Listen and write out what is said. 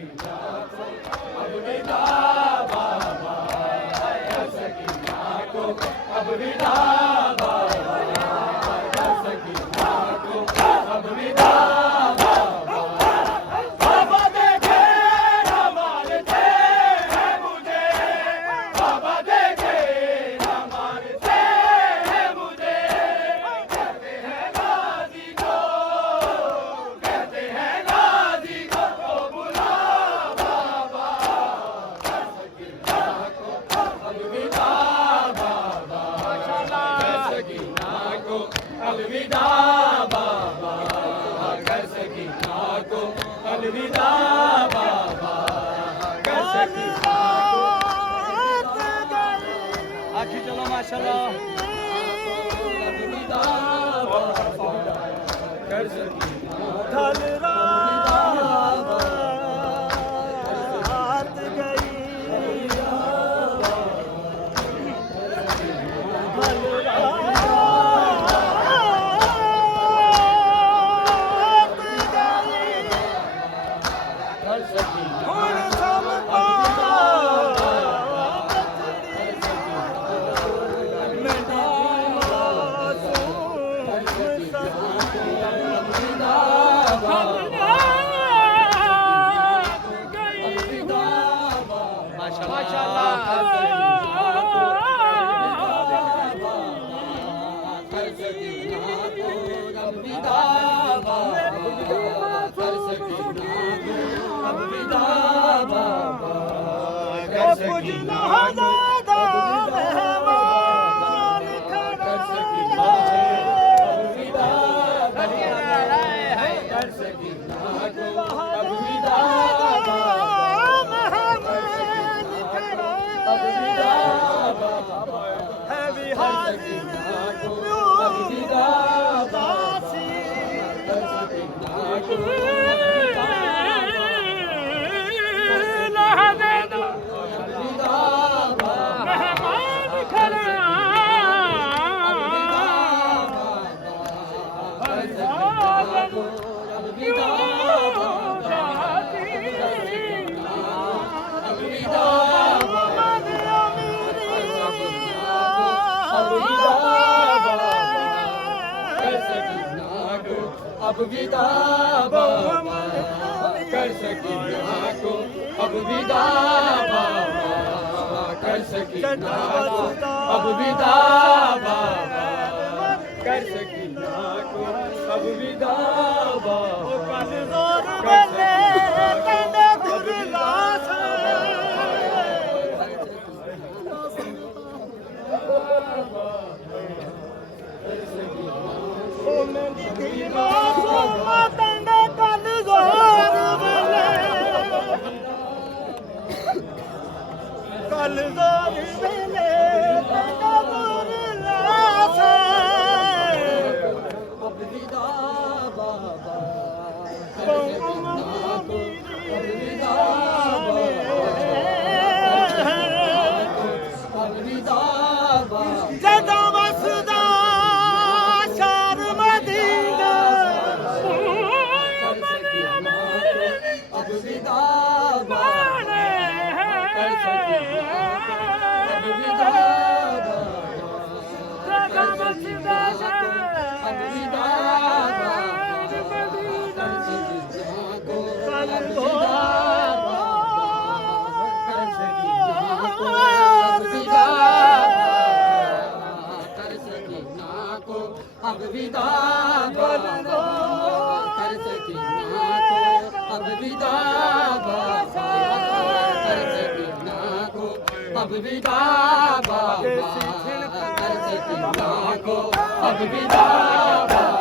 सकीना को अब विदा बाबा, कर सकीना को अब विदा बाबा, कर सकीना को अब विदा बाबा। बाबा देखे न मानते हैं मुझे, बाबा देखे न मानते हैं मुझे, कहते हैं गाजी को, कहते हैं गाजी को बुला बाबा, कर सकीना को अलविदा बाबा, कर सकीना को अलविदा बाबा, कर सकीना को अलविदा बाबा, कर सकीना को। आखी चलो माशाल्लाह। अलविदा बाबा, कर सकीना ढल रात गई, ढल रात गई, कर सकीना ਹੁਣ ਸਭ ਕੁਝ ਨਾ ਦਾਦਾ ਮਹਿਮਾਨ ਖੜਾ ਹੈ ਵੀ ਹਾਜ਼ਰ ਦਾਸੀ अब विदा बाबा, कर सकीना को अब विदा बाबा, कर सकीना को अब विदा बाबा, कर सकीना को अब विदा बाबा, कल जोर बने कंधे गुरदास कल जोर बेले कंधे गुरदास अब विदा बाबा, अलविदा बाबा, ਜਦੋਂ ਵਸਦਾ ਸ਼ਹਿਰ ਮਦੀਨਾ अब विदा बाबा, कर सकीना अब विदा बाबा, ਜਦੋਂ ਵਸਦਾ अब विदा बाबा, कर सकीना को अब विदा बाबा, कर सकीना को अब विदा बाबा, कर सकीना को अब विदा बाबा, कर सकीना को अब विदा बाबा, कर सकीना को अब विदा बाबा, कर सकीना को अब विदा बाबा।